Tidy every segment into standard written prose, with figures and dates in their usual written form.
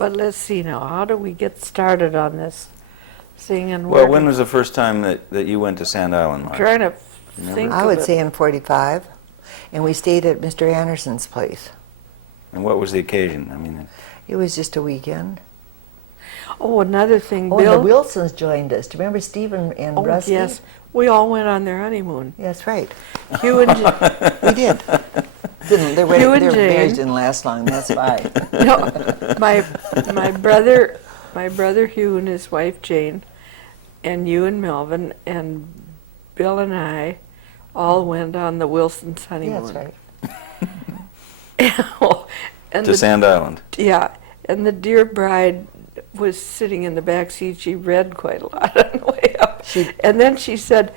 But let's see now, how do we get started on this singing? Well, when was the first time that you went to Sand Island, Mark? Trying to Remember? think I of would it. say in 45, and we stayed at Mr. Anderson's place. And what was the occasion? I mean, It was just a weekend. Oh, another thing, Oh, and the Bill. Wilsons joined us. Do you remember Stephen and Oh, Rusty? yes. We all went on their honeymoon. Yes, right. Hugh and We did. Their Hugh and marriage Jane. didn't last long, that's why. No, my brother Hugh and his wife Jane, and you and Melvin and Bill and I all went on the Wilson's honeymoon. That's right. And to Sand Island. Yeah, and the dear bride was sitting in the back seat. She read quite a lot on the way up. And then she said,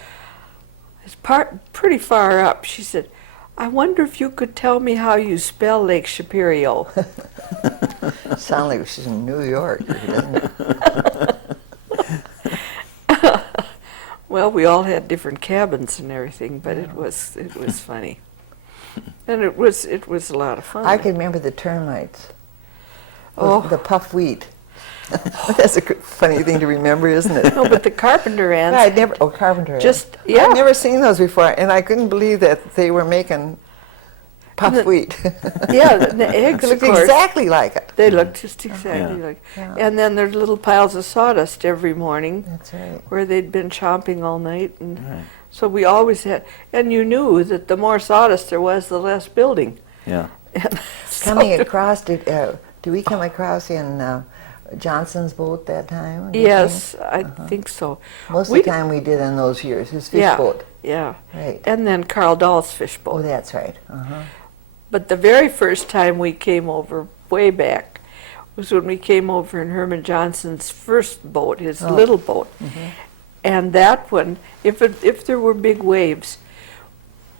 it's pretty far up, she said, I wonder if you could tell me how you spell Lake Superior. Sound like she's in New York, doesn't it? Well, we all had different cabins and everything, but it was funny. And it was a lot of fun. I can remember the termites. Oh. The puff wheat. That's a funny thing to remember, isn't it? No, but the carpenter ants. I'd never. Oh, carpenter ants. Yeah. I'd never seen those before, and I couldn't believe that they were making puff wheat. Yeah, the eggs, They of looked course. exactly like it. They looked just exactly Yeah. like. Yeah. And then there's little piles of sawdust every morning. That's right. Where they'd been chomping all night, and Right. so we always had. And you knew that the more sawdust there was, the less building. Yeah. And so- Coming across, did we come across in Johnson's boat that time? do you Yes, think? I think so. Most We of the time we did in those years, his fish Yeah. boat. Yeah. Right. And then Carl Dahl's Oh, fishboat. that's right. Uh-huh. But the very first time we came over, way back, was when we came over in Herman Johnson's first boat, his little boat. And that one, if there were big waves,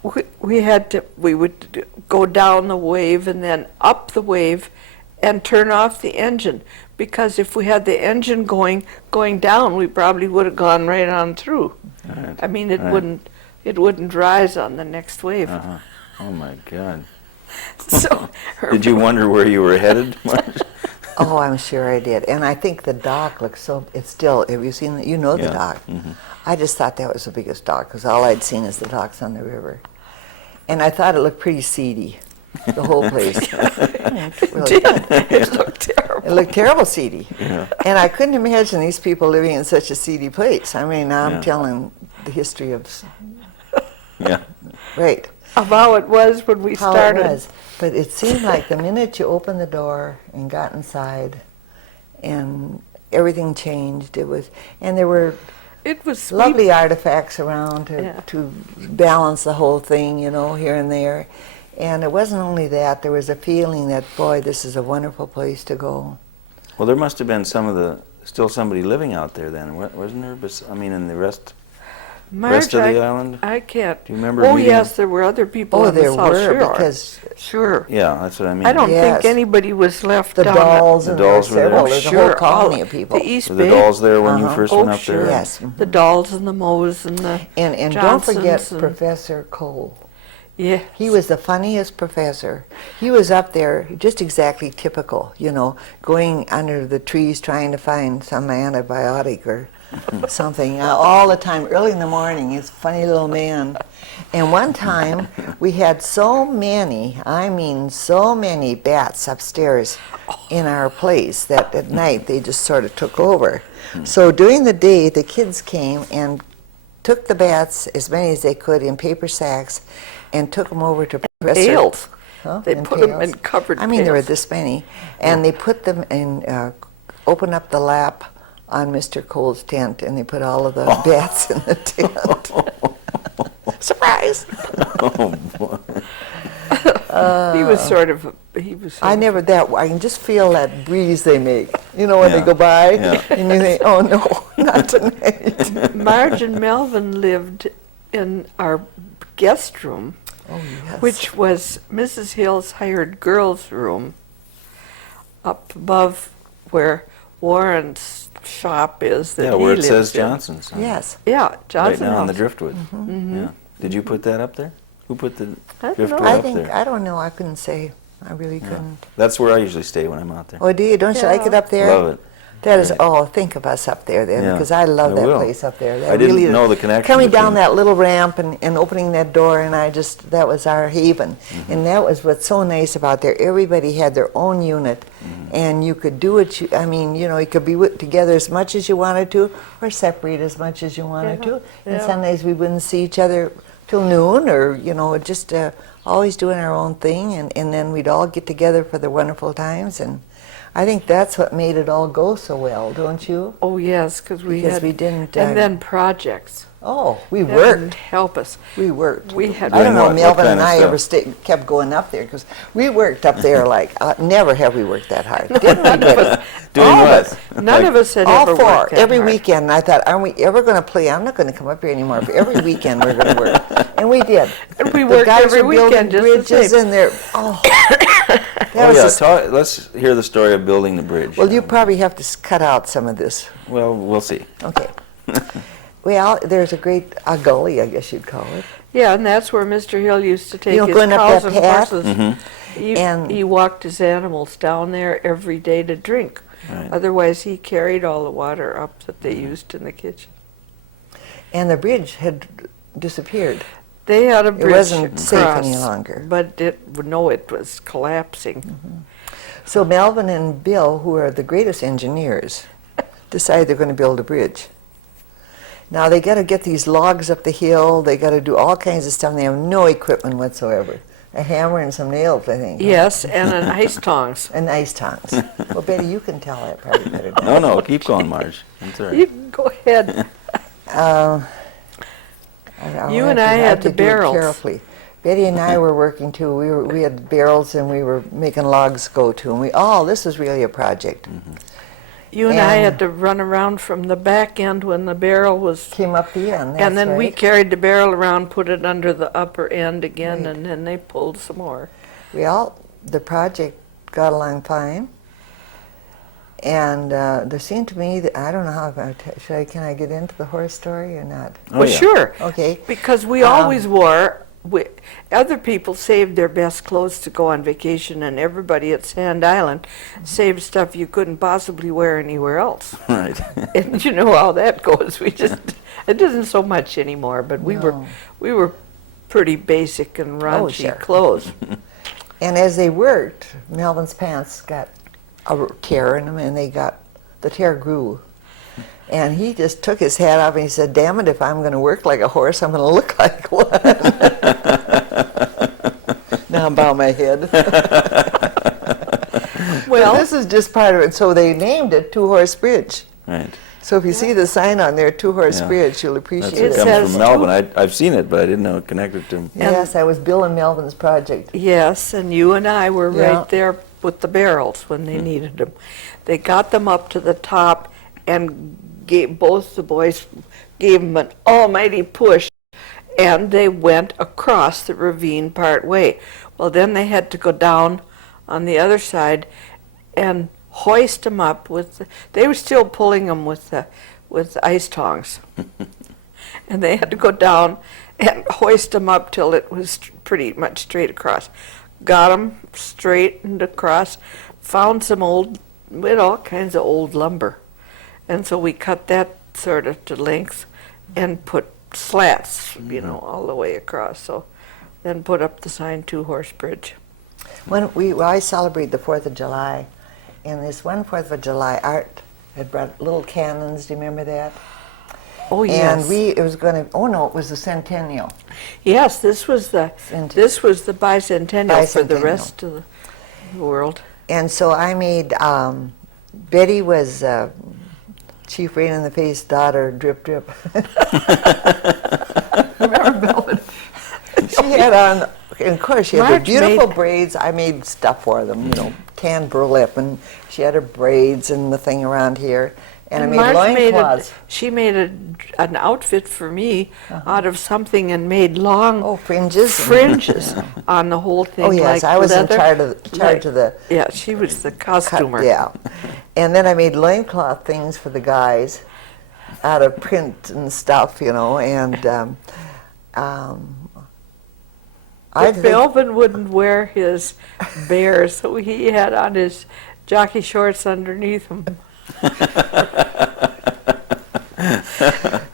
we would go down the wave and then up the wave and turn off the engine, because if we had the engine going down, we probably would have gone right on through. Right. I mean, it Right. wouldn't rise on the next wave. Uh-huh. Oh my God. So Did you wonder where you were headed, Mark? Oh, I'm sure I did. And I think the dock looks so, it's still, have you seen, you know the Yeah. dock. I just thought that was the biggest dock, because all I'd seen is the docks on the river. And I thought it looked pretty seedy, the whole place. It really did. It looked terrible. It looked terrible seedy. Yeah. And I couldn't imagine these people living in such a seedy place. I mean, I'm Yeah. telling the history of, Yeah. right, Of how it was when we how started. it was. But it seemed like the minute you opened the door and got inside, and everything changed. It was, and there were It was lovely artifacts around Yeah. to balance the whole thing, you know, here and there. And it wasn't only that, there was a feeling that, boy, this is a wonderful place to go. Well, there must have been still somebody living out there then, wasn't there? I mean, in the rest of the island? I can't. Do you remember Oh meeting- yes, there were other people Oh, on the there South were, Shore. because Sure. Yeah, that's what I mean. I don't Yes. think anybody was left the down dolls The and there were dolls were there. several, Oh, there's a sure, whole colony all- of people. The East Were the Bay. dolls there when you Uh-huh. first Oh, went up sure. there? Yes. The dolls and the Moes and the And don't forget Johnsons and- Professor Cole. Yeah. He was the funniest professor. He was up there just exactly typical, you know, going under the trees trying to find some antibiotic or something all the time, early in the morning. He's a funny little man. And one time we had so many, I mean so many bats upstairs in our place that at night they just sort of took over. So during the day the kids came and took the bats, as many as they could, in paper sacks and took them over to Professor. Pails. Huh? They In put them pails? in covered I mean, there were pails. this many. And they put them in, open up the lap on Mr. Cole's tent, and they put all of the bats in the tent. Surprise! Oh, boy. He was sort of. He was. Sort I of- never, I can just feel that breeze they make. You know, when Yeah. they go by, Yeah. and you think, oh no, not tonight. Marge and Melvin lived in our guest room, Oh, yes. which was Mrs. Hill's hired girls' room, up above where Warren's shop is. That Yeah, he where it lives says in. Johnson's. Yes. Yeah, Right Johnson now on the House. driftwood. Yeah. Did you put that up there? Who put the I don't driftwood know. I up think, there? I don't know, I couldn't say. I really couldn't. That's where I usually stay when I'm out there. Oh, do you? Don't you like it up there? Love it. That is, Right. oh, think of us up there then, Yeah, because I love I that will. place up there. That I didn't really know the connection coming down between- that little ramp and opening that door, and that was our haven. And that was what's so nice about there. Everybody had their own unit, and you could do it, I mean, you know, you could be together as much as you wanted to, or separate as much as you wanted to. And yeah. sometimes we wouldn't see each other till noon, or, you know, just always doing our own thing, and then we'd all get together for the wonderful times. And I think that's what made it all go so well, don't you? Oh, yes, because we didn't. and then projects. Oh, we That worked. didn't help us. We worked. We had. I don't know, what Melvin kind and of I stuff? ever kept going up there, because we worked up there like, never have we worked that hard. Didn't we, Betty? Doing All of what? us. None of us had All ever four, worked that every hard. weekend. And I thought, aren't we ever going to play? I'm not going to come up here anymore. But every weekend we're going to work. And we did. And we The worked guys every were building weekend just the bridges same. and they're, oh. That Oh was yeah, just- let's hear the story of building the bridge. well, you probably have to cut out some of this. Well, we'll see. Okay. Well, there's a gully, I guess you'd call it. Yeah, and that's where Mr. Hill used to take know, his going up cows that and path? horses. And- He walked his animals down there every day to drink. Right. Otherwise, he carried all the water up that they used in the kitchen. And the bridge had disappeared. They had a bridge wasn't safe across, any longer. but it was collapsing. So Melvin and Bill, who are the greatest engineers, decided they're going to build a bridge. Now they got to get these logs up the hill. They got to do all kinds of stuff. And they have no equipment whatsoever. A hammer and some nails, I think. Yes, and an ice tongs. And ice tongs. Well, Betty, you can tell that probably better than No, no, keep going, Marge. That's all You right. can go ahead. You and I had the barrels. Carefully. Betty and I were working too. We had barrels and we were making logs go to. And this was really a project. You and I And- had to run around from the back end when the barrel was, Came up the end. and then that's we right. carried the barrel around, put it under the upper end again, Right. and then they pulled some more. Well, the project got along fine. And there seemed to me that, I don't know how, can I get into the horse story or not? Oh, Well, yeah. sure, Okay. because we always other people saved their best clothes to go on vacation, and everybody at Sand Island saved stuff you couldn't possibly wear anywhere else. Right. And you know how that goes. It isn't so much anymore, but we No. were pretty basic and raunchy sure. clothes. And as they worked, Melvin's pants got a tear in them, and the tear grew. And he just took his hat off and he said, "Damn it, if I'm going to work like a horse, I'm going to look like one." Now I'm bowing my head. Well, But this is just part of it. So they named it Two Horse Bridge. Right. So if you see the sign on there, Two Horse Yeah. Bridge, you'll That's appreciate what It it. comes says from Melbourne. I've seen it, but I didn't know it connected to him. Yes, that was Bill and Melvin's project. yes, and you and I were Yeah. right there with the barrels when they needed them. They got them up to the top, and both the boys gave them an almighty push, and they went across the ravine part way. Well, then they had to go down on the other side and hoist them up they were still pulling them with ice tongs. And they had to go down and hoist them up till it was pretty much straight across. Got them straightened across, found we had all kinds of old lumber. And so we cut that sort of to length and put slats, all the way across. So then put up the sign Two Horse Bridge. When I celebrate the 4th of July, and this one 4th of July, Art had brought little cannons. Do you remember that? Oh, yes. And it was going to, it was the centennial. Yes, this was the bicentennial for the Bicentennial. rest of the world. And so I made, Betty was Chief Rain in the Face daughter, Drip Drip. Remember Melvin? She had on, and of course, she had the Marge beautiful made- braids. I made stuff for them, tan burlap, and she had her braids and the thing around here. And I made Marge loincloths. she made an outfit for me out of something and made long Oh, fringes. fringes on the whole thing. Oh, yes, like I was in leather. charge of the Yeah, she was the cut, costumer. yeah. And then I made loincloth things for the guys out of print and stuff, and But Melvin wouldn't wear his bears, so he had on his jockey shorts underneath them.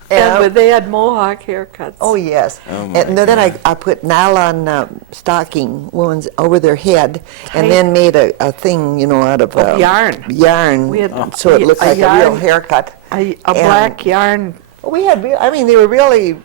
But they had mohawk haircuts. Oh, yes. Oh, my And then I put nylon stocking ones over their head and then made a thing, out of yarn. Yarn, We had so it looked like a real yarn- haircut. A black yarn. We had, they were really,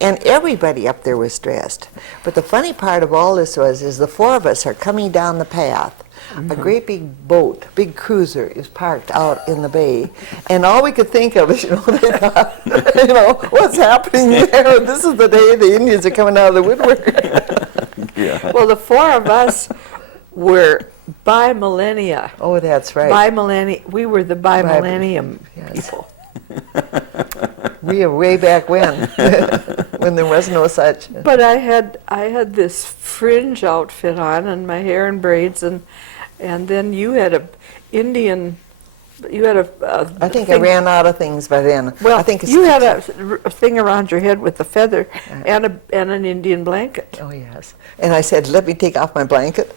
and everybody up there was dressed. But the funny part of all this is the four of us are coming down the path. A great big boat, big cruiser, is parked out in the bay, and all we could think of is, they thought, what's happening there? This is the day the Indians are coming out of the woodwork. Yeah. Well, the four of us were bi-millennia. Oh, that's right. We were the bi-millennium Yes. people. We are way back when, when there was no such. But I had this fringe outfit on and my hair in braids, and then you had a Indian. You had I think I ran out of things by then. Well, I think you had a thing around your head with a feather and an Indian blanket. Oh, yes. And I said, let me take off my blanket.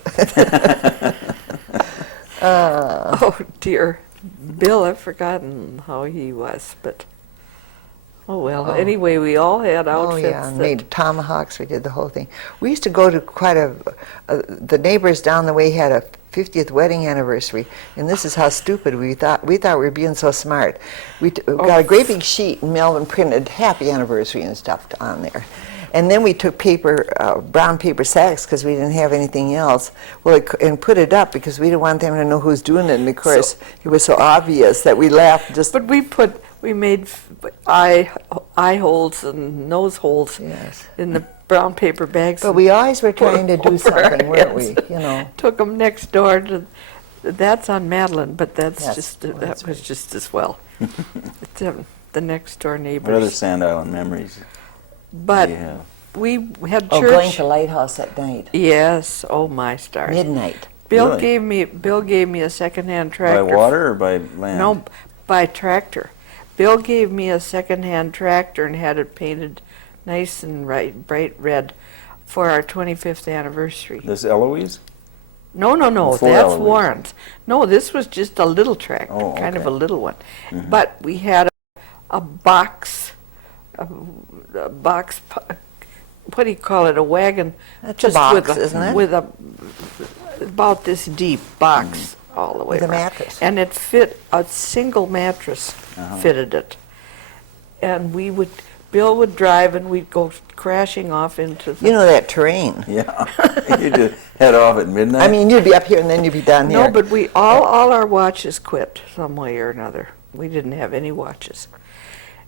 Oh dear, Bill, I've forgotten how he was, but oh well. Anyway, we all had outfits. Oh, yeah, and made tomahawks. We did the whole thing. We used to go to quite the neighbors down the way had a 50th wedding anniversary, and this is how stupid we thought. We thought we were being so smart. We got a great big sheet, and Melvin printed happy anniversary and stuff on there. And then we took brown paper sacks because we didn't have anything else. Well, and put it up because we didn't want them to know who's doing it. And of course, it was so obvious that we laughed. But we made eye holes and nose holes in the brown paper bags. But we always were trying to do something, weren't we? Took them next door to. That's on Madeline, but that was just as well. It's, the next door neighbors. What other Sand Island memories? But Yeah. we had Oh, church. going to Lighthouse at night. Yes. Oh my stars. Midnight. Bill Really? gave me a secondhand By tractor. water or by land? No, by tractor. Bill gave me a secondhand tractor and had it painted nice and bright red for our 25th anniversary. This Eloise? No, Before that's Eloise. Warren's. No, this was just a little tractor, kind of okay. a little one. But we had a box, what do you call it, a wagon. That's a box, isn't it? With about this deep box all the way With a around. mattress. And it fit, a single mattress fitted it. And Bill would drive and we'd go crashing off into the... You know that terrain. Yeah. You just head off at midnight? I mean, you'd be up here and then you'd be down here. No, but all our watches quit some way or another. We didn't have any watches.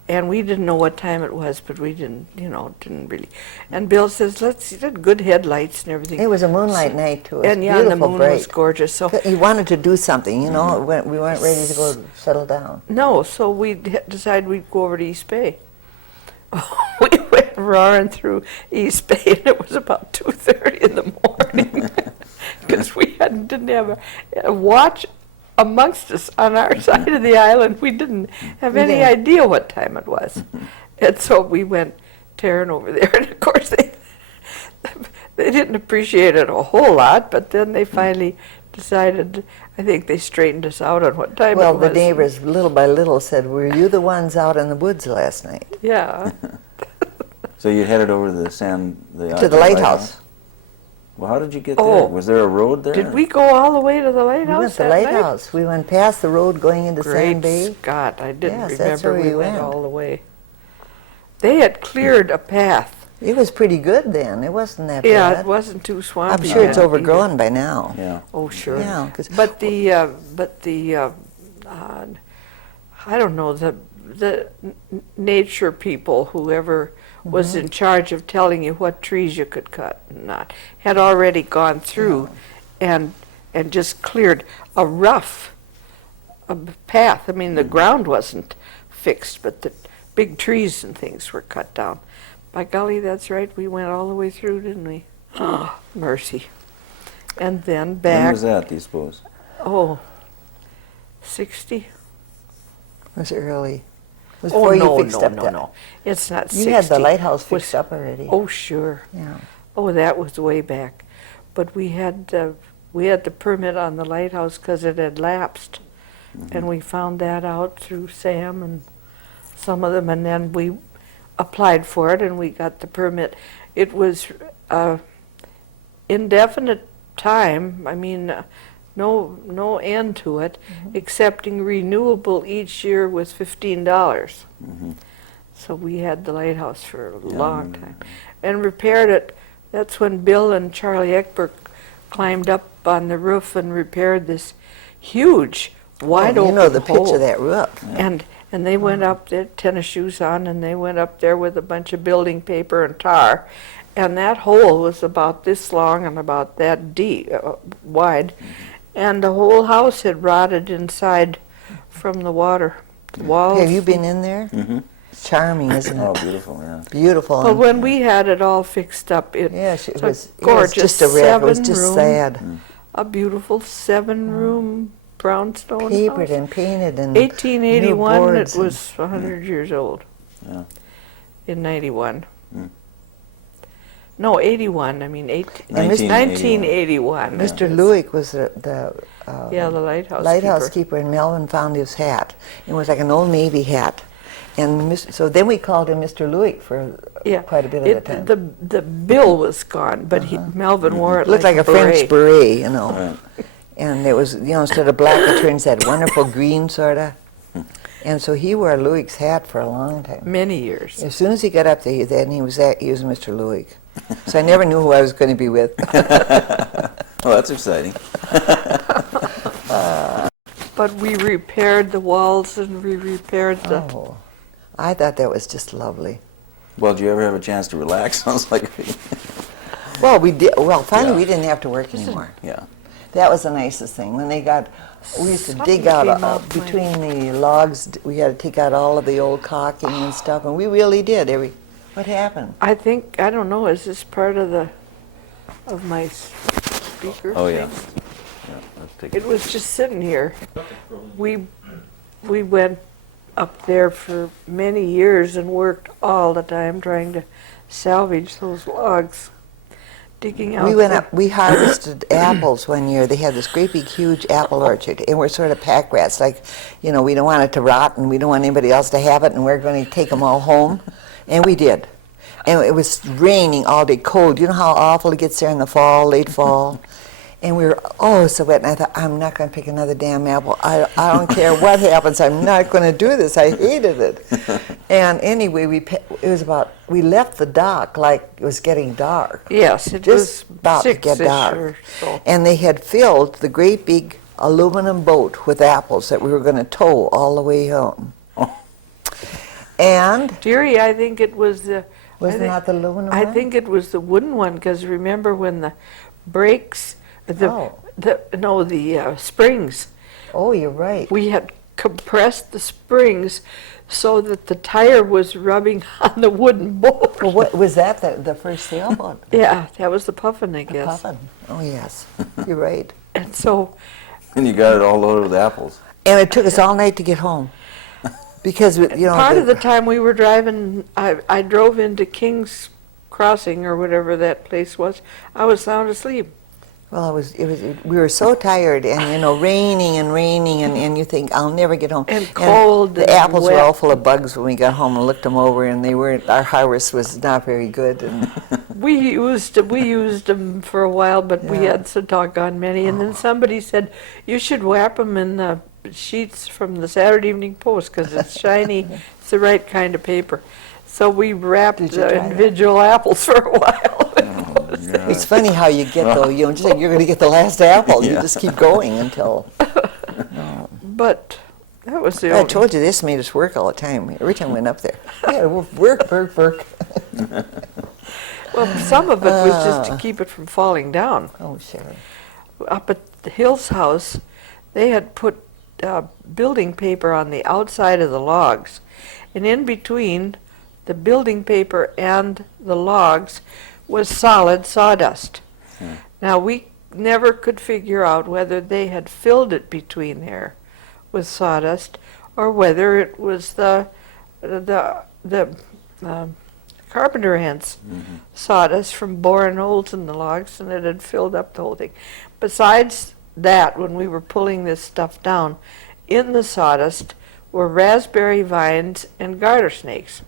And we didn't know what time it was, but we didn't really. And Bill says, let's get good headlights and everything. It was a moonlight night too. And Beautiful, the moon bright. was gorgeous. So You wanted to do something, we weren't ready to go settle down. no, so we decided we'd go over to East Bay. We went roaring through East Bay, and it was about 2:30 in the morning because we didn't have a watch amongst us on our side of the island. We didn't have any idea what time it was, and so we went tearing over there. And of course, they didn't appreciate it a whole lot, but then they finally decided. I think they straightened us out on what time it was. Well, the neighbors, little by little, said, were you the ones out in the woods last night? Yeah. So you headed over to the To the lighthouse. Well, how did you get there? Was there a road there? Did we go all the way to the lighthouse? We went to the that night? lighthouse. We went past the road going into Sand Great Bay. Scott, I didn't Yes, that's remember where we we went went. all the way. They had cleared a path. It was pretty good then. It wasn't that Yeah, bad. it wasn't too swampy. I'm sure it's then overgrown either. by now. Yeah. Oh, sure. Yeah, 'cause- But the I don't know, the nature people, whoever was in charge of telling you what trees you could cut and not, had already gone through and just cleared a rough path. I mean, the ground wasn't fixed, but the big trees and things were cut down. By golly, that's right. We went all the way through, didn't we? Oh, mercy. And then back. When was that, do you suppose? Oh, 60? It was early. It was Oh, before no, you fixed no, up no, that. no. It's not You 60. had the lighthouse Was- fixed up already. Oh, sure. Yeah. Oh, that was way back. But we had the permit on the lighthouse because it had lapsed. And we found that out through Sam and some of them, and then we applied for it and we got the permit. It was indefinite time, I mean, no end to it, excepting renewable each year was $15. So we had the lighthouse for a long time. And repaired it. That's when Bill and Charlie Eckberg climbed up on the roof and repaired this huge, wide open You know the hole. pitch of that roof. And they went up there, tennis shoes on, and they went up there with a bunch of building paper and tar. And that hole was about this long and about that deep, wide. And the whole house had rotted inside from the water. The walls. Have you been in there? It's charming, isn't Oh, it? beautiful, yeah. Beautiful. But when we had it all fixed up, it Yes, it was was gorgeous. just a wreck. It was just 7-room, sad. A beautiful 7-room brownstone Papered house. and painted and 1881, new it boards and- was 100 years old. Yeah. In 91. No, 81, I mean 1981. 1981. Mr. Lewick was the Yeah, the lighthouse lighthouse keeper. keeper, and Melvin found his hat. It was like an old Navy hat. And so then we called him Mr. Lewick for quite a bit of the time. The bill was gone, but Melvin wore it Looked like a French beret. beret, you know. Right. And it was, instead of black, it turns that wonderful green, sort of. And so he wore Lewick's hat for a long time. Many years. As soon as he got up there, he was Mr. Lewick. So I never knew who I was going to be with. Well, that's exciting. But we repaired the walls and we repaired the... Oh, I thought that was just lovely. Well, did you ever have a chance to relax? Sounds like, Well, we did. Well, finally, Yeah. we didn't have to work anymore. yeah. That was the nicest thing. When we used to Something dig out came up between the logs. We had to take out all of the old caulking and stuff, and we really did. What happened? I think, I don't know, is this part of my speaker Oh, yeah. thing? Yeah, let's take It was just sitting here. We went up there for many years and worked all the time trying to salvage those logs, digging out. We went up. We harvested apples one year. They had this great big huge apple orchard, and we're sort of pack rats. Like, we don't want it to rot, and we don't want anybody else to have it, and we're going to take them all home, and we did. And it was raining all day, cold. You know how awful it gets there in the fall, late fall. And we were so wet, and I thought, I'm not going to pick another damn apple. I don't care what happens. I'm not going to do this. I hated it. And anyway, we left the dock like it was getting dark. Yes, it Just was about to get 6-ish dark. or so. And they had filled the great big aluminum boat with apples that we were going to tow all the way home. And Dearie, I think it was the... was it not the aluminum I one? think it was the wooden one, because remember when the brakes, the springs, Oh, you're right. we had compressed the springs so that the tire was rubbing on the wooden boat. Well, what was that? The first sailboat? Yeah, that was the puffin, I The guess. Puffin. Oh, yes. You're right. And so And you got it all loaded with apples. And it took us all night to get home. Because, part of the time we were driving, I drove into King's Crossing or whatever that place was. I was sound asleep. Well, we were so tired, and raining, and you think, I'll never get home. And cold The and apples were wet. all full of bugs when we got home and looked them over, and our harvest was not very good. And We used them for a while, but we Yeah. had so doggone many. And then somebody said, you should wrap them in the sheets from the Saturday Evening Post because it's shiny. It's the right kind of paper. So we wrapped Did you try that? individual apples for a while. Yeah. it's funny how you get, though, just like you're going to get the last apple. You Yeah. just keep going until... But that was the I only... told you this made us work all the time. Every time we went up there. Yeah, work. Well, some of it was just to keep it from falling down. Oh, sure. Up at the Hills house, they had put building paper on the outside of the logs. And in between the building paper and the logs was solid sawdust. Now, we never could figure out whether they had filled it between there with sawdust or whether it was the carpenter ants sawdust from boring holes in the logs, and it had filled up the whole thing. Besides that, when we were pulling this stuff down, in the sawdust were raspberry vines and garter snakes.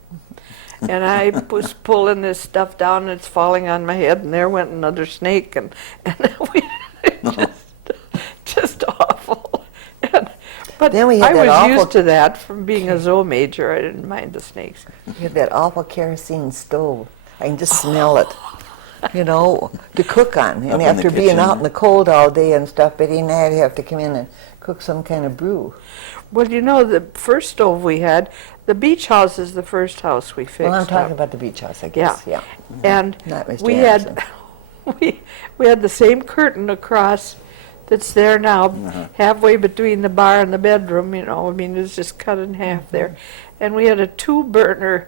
And I was pulling this stuff down, and it's falling on my head, and there went another snake, and we just awful. But Then we had I that was awful- used to that from being a zoo major. I didn't mind the snakes. We had that awful kerosene stove. I can just smell it, you know, to cook on. Up And in the after being kitchen. out in the cold all day and stuff, Betty and I'd have to come in and cook some kind of brew. Well, you know, the first stove we had, the beach house is the first house we fixed Well, I'm talking up. about the beach house, I guess. Yeah. And Not Mr. we Anderson. had we had the same curtain across that's there now, halfway between the bar and the bedroom, you know. I mean, it's just cut in half there. And we had a 2-burner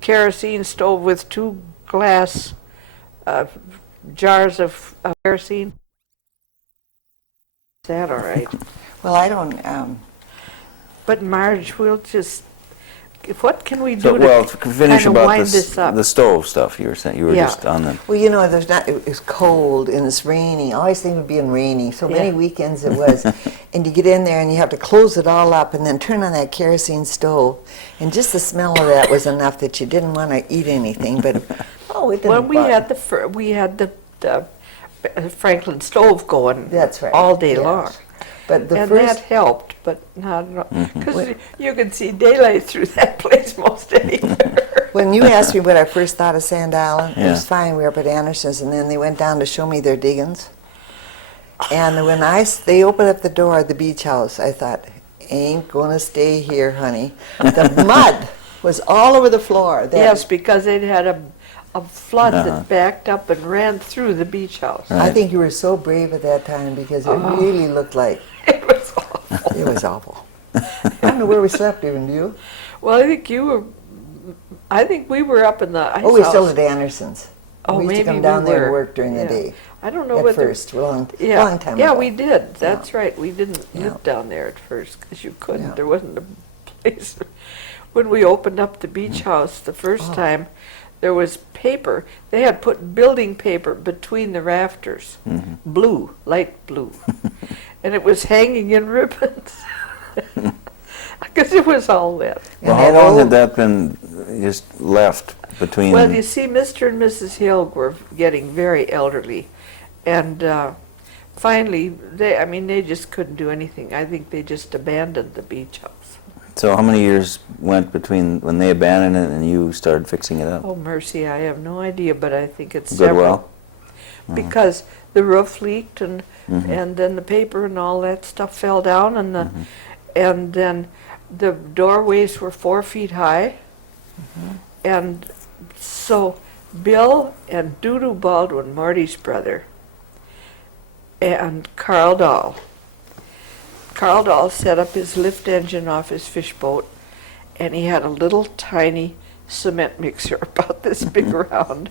kerosene stove with 2 glass jars of kerosene. Is that all right? Well, I don't. But Marge, we'll just, what can we do So, to well, to finish kinda about wind this up? the stove stuff you were saying, you were Yeah. just on the, Well, you know, there's not. It's cold and it's rainy. I always think of being rainy. So many Yeah. weekends it was, and you get in there and you have to close it all up and then turn on that kerosene stove, and just the smell of that was enough that you didn't want to eat anything. But oh, it didn't. When we bother. had the Franklin stove going That's right. all day yes. long. But the And first. that helped, but not because you can see daylight through that place most anywhere. When you asked me what I first thought of Sand Island, it Yeah. was fine. We were up at Anderson's, and then they went down to show me their diggings. And when they opened up the door of the beach house, I thought, ain't gonna stay here, honey. The mud was all over the floor. Yes, because they'd had a flood that backed up and ran through the beach house. I think you were so brave at that time because it really looked like It was awful. it was awful. I don't know where we slept even, do you? Well, I think we were up in the ice Oh, we house. still at Anderson's. Oh, we used maybe to come down we there were. and work during the Yeah. day. I don't know At whether first, long Yeah, time yeah, ago. we did. That's right. We didn't Yeah. live down there at first because you couldn't. Yeah. There wasn't a place. When we opened up the beach house the first time, there was paper. They had put building paper between the rafters, blue, light blue, and it was hanging in ribbons because it was all wet. well, And how that long old- had that been just left between? Well, you see, Mr. and Mrs. Hill were getting very elderly, and finally, they just couldn't do anything. I think they just abandoned the beach house. So how many years went between when they abandoned it and you started fixing it up? Oh, mercy, I have no idea, but I think it's Good several. well? Because the roof leaked, and then the paper and all that stuff fell down, and then the doorways were 4 feet high, and so Bill and Doodoo Baldwin, Marty's brother, and Carl Dahl set up his lift engine off his fish boat, and he had a little tiny cement mixer about this big around,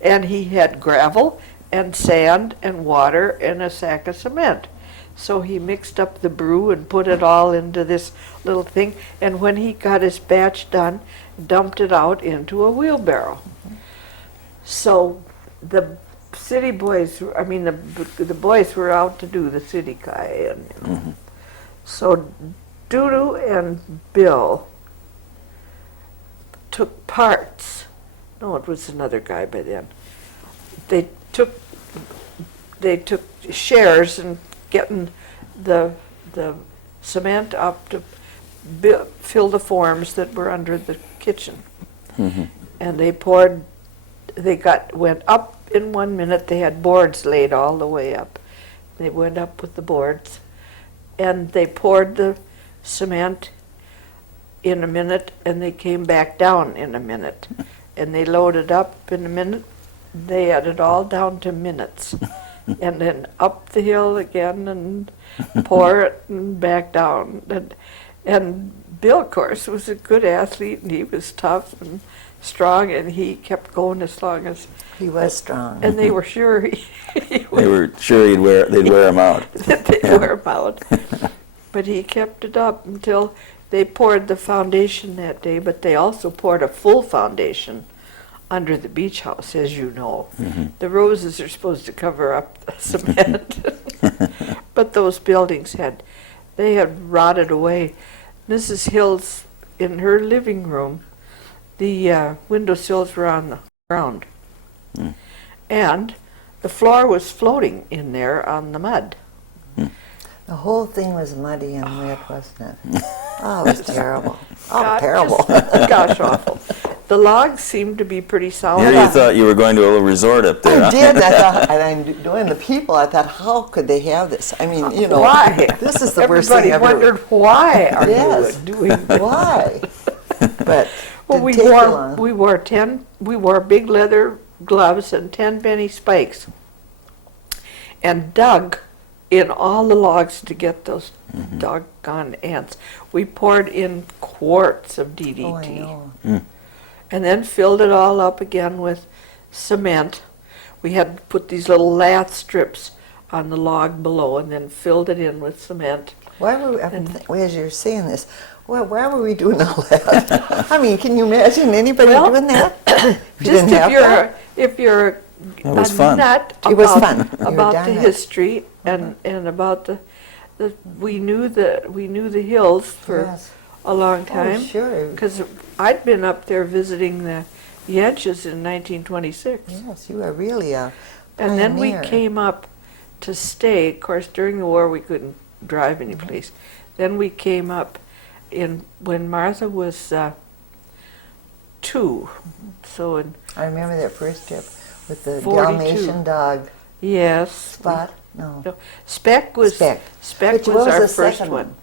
and he had gravel and sand and water and a sack of cement. So he mixed up the brew and put it all into this little thing, and when he got his batch done, dumped it out into a wheelbarrow. So the city boys, the boys were out to do the city guy, and so Doodoo and Bill took parts. No, it was another guy by then. They took shares in getting the cement up to fill the forms that were under the kitchen. And they went up in 1 minute. They had boards laid all the way up. They went up with the boards, and they poured the cement in a minute, and they came back down in a minute. And they loaded up in a minute. They had it all down to minutes. And then up the hill again and pour it and back down. And Bill, of course, was a good athlete, and he was tough and strong, and he kept going as long as... He was strong. And they were sure he They were sure they'd wear him out. they'd wear him out. But he kept it up until they poured the foundation that day, but they also poured a full foundation under the beach house, as you know. The roses are supposed to cover up the cement. But those buildings had rotted away. Mrs. Hill's, in her living room, the windowsills were on the ground. And the floor was floating in there on the mud. The whole thing was muddy and wet, wasn't it? Oh, it was terrible. Oh, God, terrible. just, gosh, awful. The logs seemed to be pretty solid. Yeah, you thought you were going to a little resort up there. I did. I thought, and I'm doing the people. I thought, how could they have this? I mean, you know, Why? This is the worst thing ever. Everybody wondered, why are Yes. you doing this? Why? But Well, didn't take long. we wore big leather gloves and 10-penny spikes, and dug in all the logs to get those doggone ants. We poured in quarts of DDT. Oh, I know. And then filled it all up again with cement. We had to put these little lath strips on the log below and then filled it in with cement. Why were we, as you're saying this, why were we doing all that? I mean, can you imagine anybody doing that? Just if you're It was a fun. nut It was fun. You were about darn the right. history and about the we knew the hills for Yes. a long Oh, time. sure. Because I'd been up there visiting the Yenches in 1926. Yes, you are really a And then we pioneer. came up to stay. Of course, during the war, we couldn't drive any place. Then we came up when Martha was 2. So in I remember that first trip with the 42. Dalmatian dog yes, Spot. No. Speck was Speck. Which was was our the first second one. one?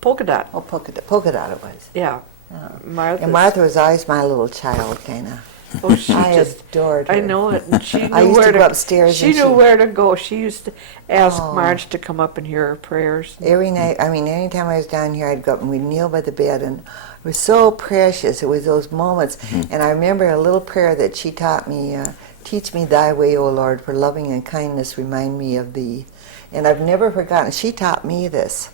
Polka dot. Oh, polka dot it was. Yeah, Yeah. Martha. And Martha was always my little child, kind of. Oh, she I just adored her. I know it. And she knew I used where to go upstairs She and knew she- where to go. She used to ask Oh. Marge to come up and hear her prayers. Every night, I mean, anytime I was down here, I'd go up and we'd kneel by the bed, and it was so precious. It was those moments. And I remember a little prayer that she taught me, teach me thy way, O Lord, for loving and kindness remind me of thee. And I've never forgotten. She taught me this.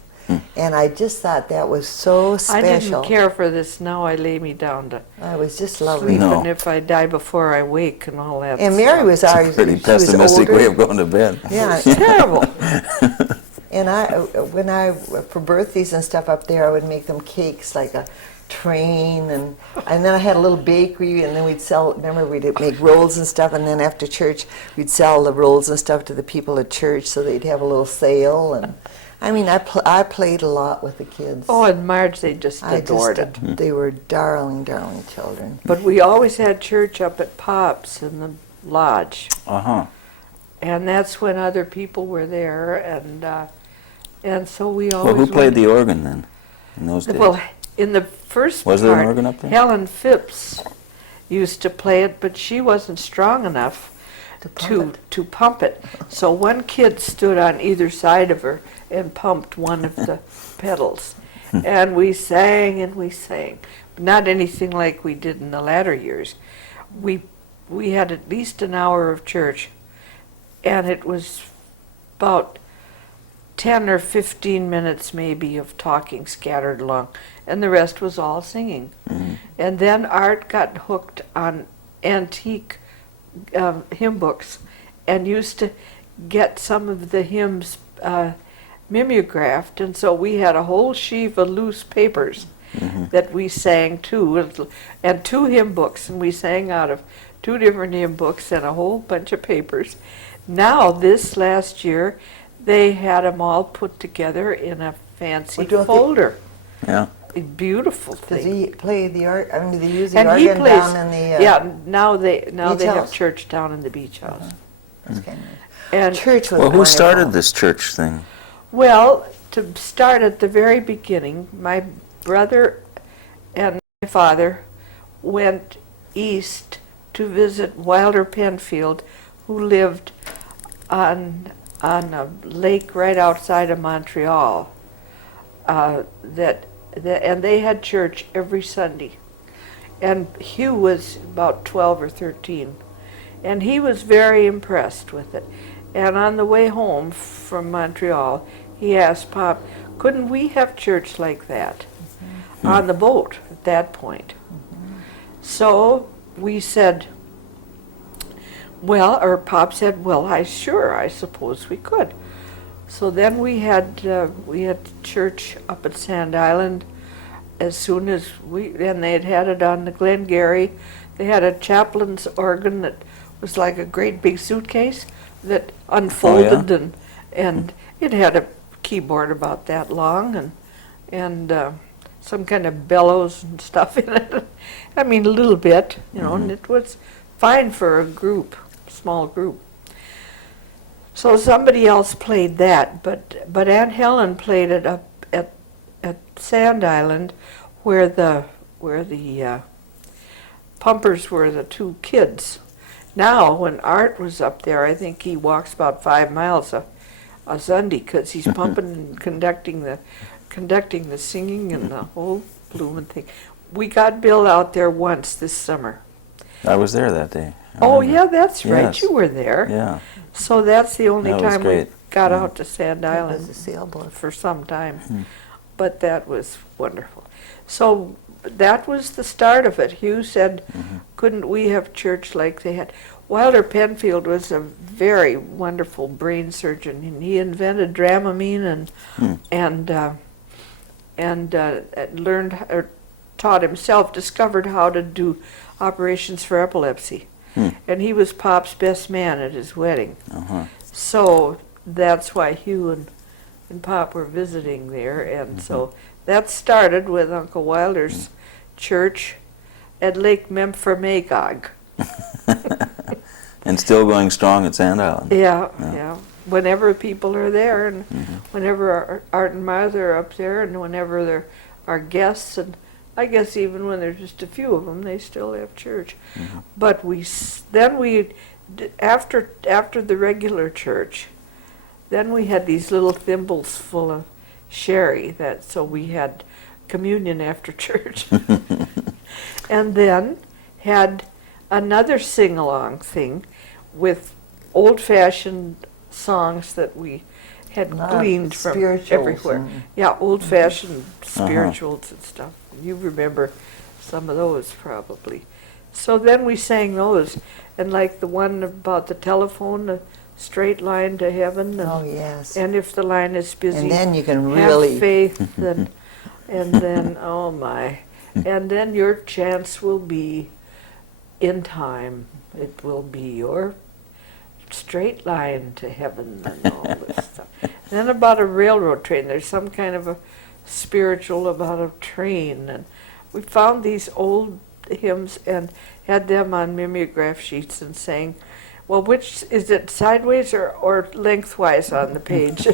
And I just thought that was so special. I didn't care for this. Now I lay me down to It was just lovely. sleep, No. and if I die before I wake and all that. And Mary was always Pretty she was pessimistic older. way of going to bed. Yeah, terrible. and when I for birthdays and stuff up there, I would make them cakes like a train, and then I had a little bakery, and then we'd sell. Remember, we'd make rolls and stuff, and then after church, we'd sell the rolls and stuff to the people at church, so they'd have a little sale. And I mean, I played a lot with the kids. Oh, and Marge, they just I adored just, it. They were darling, darling children. But we always had church up at Pop's in the lodge, and that's when other people were there, and so we always. Well, who played went- the organ then in those days? Well, in the first Was part, there an organ up there? Helen Phipps used to play it, but she wasn't strong enough to pump it. So one kid stood on either side of her and pumped one of the pedals. And we sang and we sang. But not anything like we did in the latter years. We had at least an hour of church, and it was about 10 or 15 minutes maybe of talking scattered along, and the rest was all singing. And then Art got hooked on antique hymn books and used to get some of the hymns mimeographed, and so we had a whole sheaf of loose papers that we sang to, and 2 hymn books, and we sang out of 2 different hymn books and a whole bunch of papers. Now, this last year, they had them all put together in a fancy Well, don't they- folder. Yeah. A beautiful Does thing. he play the art? I mean, do they use the And he organ plays. down in the? Yeah, now they beach have house? church down in the beach house. That's kind of nice. And Church was Well, who wonderful. started this church thing? well, to start at the very beginning, my brother and my father went east to visit Wilder Penfield, who lived on a lake right outside of Montreal. And they had church every Sunday. And Hugh was about 12 or 13, and he was very impressed with it. And on the way home from Montreal, he asked Pop, couldn't we have church like that on the boat at that point? So we said, Well, or Pop said, well, I suppose we could. So then we had church up at Sand Island as soon as and they had it on the Glengarry. They had a chaplain's organ that was like a great big suitcase that unfolded, and it had a keyboard about that long and some kind of bellows and stuff in it. I mean, a little bit, and it was fine for a group, small group. So somebody else played that, but Aunt Helen played it up at Sand Island, where the pumpers were the two kids. Now, when Art was up there, I think he walks about 5 miles a Sunday because he's pumping and conducting the singing and the whole blooming thing. We got Bill out there once this summer. I was there that day. Oh yeah, that's right. Yes. You were there. Yeah. So that's the only That was time we great. got out to Sand That was Island a sailboat. for some time. But that was wonderful. So that was the start of it. Hugh said, couldn't we have church like they had? Wilder Penfield was a very wonderful brain surgeon, and he invented Dramamine and learned or taught himself, discovered how to do operations for epilepsy. And he was Pop's best man at his wedding. So that's why Hugh and Pop were visiting there, and so that started with Uncle Wilder's church at Lake Memphremagog. And still going strong at Sand Island. Yeah. Whenever people are there, and whenever Art and Martha are up there, and whenever there are guests, and I guess even when there's just a few of them, they still have church. But after the regular church, then we had these little thimbles full of sherry. So we had communion after church, and then had another sing-along thing with old-fashioned songs that we had gleaned from everywhere. Yeah, old-fashioned spirituals and stuff. You remember some of those probably. So then we sang those, and like the one about the telephone, the straight line to heaven. And, Oh, yes. And if the line is busy, And then you can have really faith, and then oh my, and then your chance will be in time. It will be your straight line to heaven and all this stuff. Then about a railroad train, there's some kind of a spiritual about a train, and we found these old hymns and had them on mimeograph sheets and sang, well, which is it, sideways or lengthwise on the page?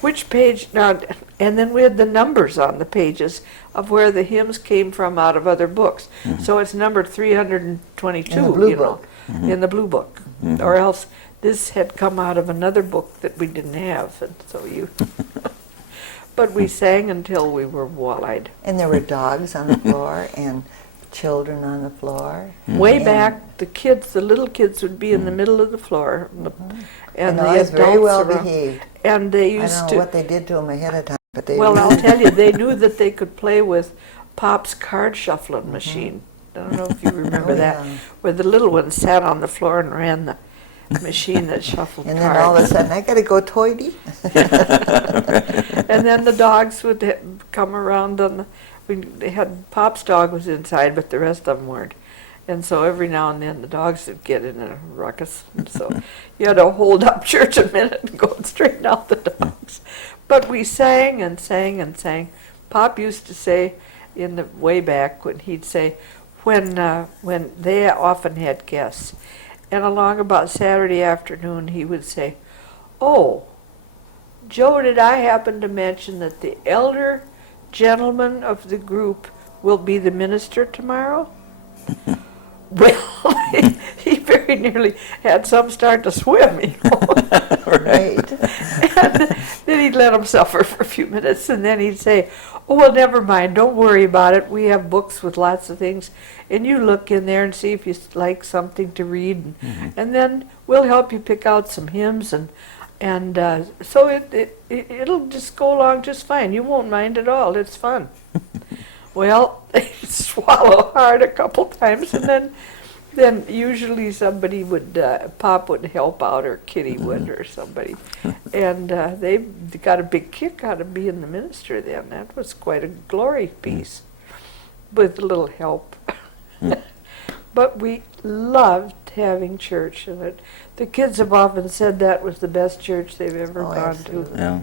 Which page now? And then we had the numbers on the pages of where the hymns came from out of other books. So it's number 322 in the blue book. In the blue book, or else this had come out of another book that we didn't have, and so you. But we sang until we were wall-eyed. And there were dogs on the floor and children on the floor. Way back, the little kids would be in the middle of the floor, and the always adults very well around. behaved. And they I used don't know what they did to them ahead of time, but they. Well, I'll tell you, they knew that they could play with Pop's card shuffling machine. I don't know if you remember that, where the little ones sat on the floor and ran the machine that shuffled And cards. then all of a sudden, I got to go toity. And then the dogs would come around they had Pop's dog was inside, but the rest of them weren't. And so every now and then the dogs would get in a ruckus. And so you had to hold up church a minute and go and straighten out the dogs. But we sang and sang and sang. Pop used to say in the way back when he'd say, when they often had guests, and along about Saturday afternoon he would say, oh, Joe, did I happen to mention that the elder gentleman of the group will be the minister tomorrow? Well, he very nearly had some start to swim, you know. Right. And then he'd let him suffer for a few minutes, and then he'd say, oh, well, never mind, don't worry about it. We have books with lots of things, and you look in there and see if you like something to read, and then we'll help you pick out some hymns, and so it'll just go along just fine. You won't mind at all. It's fun. Well, they swallow hard a couple times, and then then usually somebody would, Pop would help out, or Kitty would, or somebody. And they got a big kick out of being the minister then. That was quite a glory piece, with a little help. But we loved having church, and the kids have often said that was the best church they've ever gone absolutely. to. Yeah.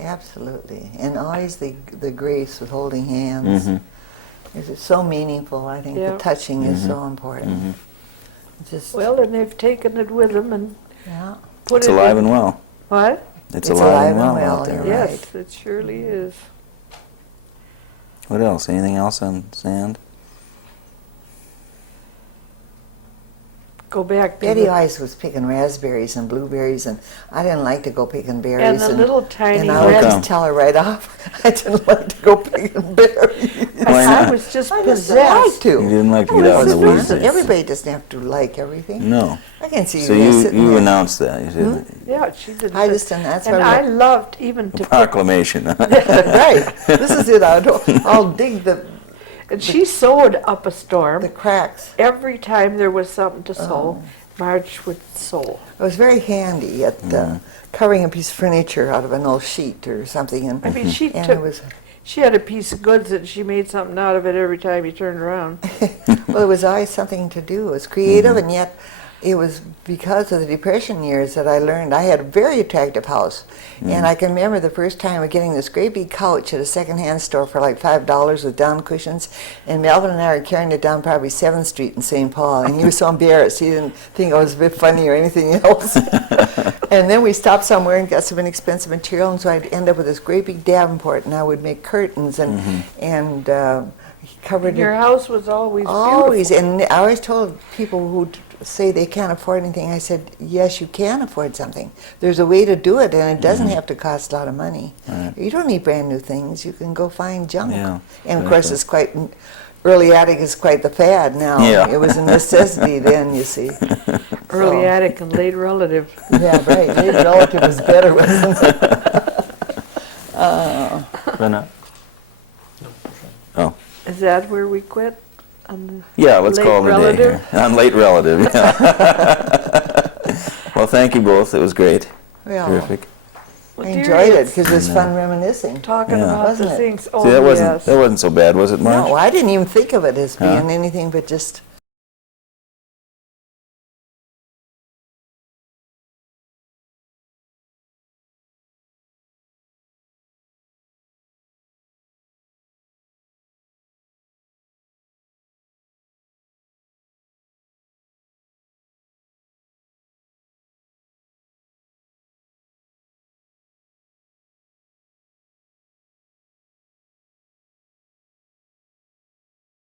Absolutely. And always the grace with holding hands. It's so meaningful. I think Yeah. the touching is so important. Just Well, and they've taken it with them and yeah. put It's it alive in. and well. What? It's It's alive and well out you're there. right. Yes, it surely is. What else? Anything else on sand? Go back to Betty the, always was picking raspberries and blueberries, and I didn't like to go picking berries. and the little tiny and I would red. just tell her right off, I didn't like to go picking berries. Why I not? was just I just didn't like possessed. to. You didn't like to Oh, get out in the listen, weeds. listen, everybody doesn't have to like everything. No. I can see So you you sitting you there. announced that. You said Yeah, she did. I just didn't. That's and why I loved even to pick. proclamation. right. This is it. I'll dig the And she sewed up a storm. cracks. Every time there was something to sew, Marge would sew. It was very handy at covering a piece of furniture out of an old sheet or something. And, I mean, she and took. it was, She had a piece of goods and she made something out of it every time you turned around. well, it was always something to do. It was creative, and yet it was because of the Depression years that I learned. I had a very attractive house, and I can remember the first time of getting this great big couch at a secondhand store for like $5 with down cushions, and Melvin and I were carrying it down probably 7th Street in St. Paul, and he was so embarrassed. He didn't think I was a bit funny or anything else. And then we stopped somewhere and got some inexpensive material, and so I'd end up with this great big Davenport, and I would make curtains and covered Your it. house was always Always, beautiful. and I always told people who say they can't afford anything, I said, yes, you can afford something. There's a way to do it, and it doesn't have to cost a lot of money. Right. You don't need brand new things. You can go find junk. Yeah, And of course, exactly. it's quite, early attic is quite the fad now. Yeah. It was a necessity then, you see. Early So, attic and late relative. Yeah, right. Maybe relative was better, wasn't it? Brenna? Oh. Is that where we quit? On the Yeah, let's late call it a day relative? here. On late relative, yeah. Well, thank you both. It was great. Well, Terrific. Well, I dear, enjoyed it it's because it was fun reminiscing. Talking Yeah. about Wasn't the it? things. Oh, See, that yes. wasn't so bad, was it, Marge? No, I didn't even think of it as being Huh? anything but just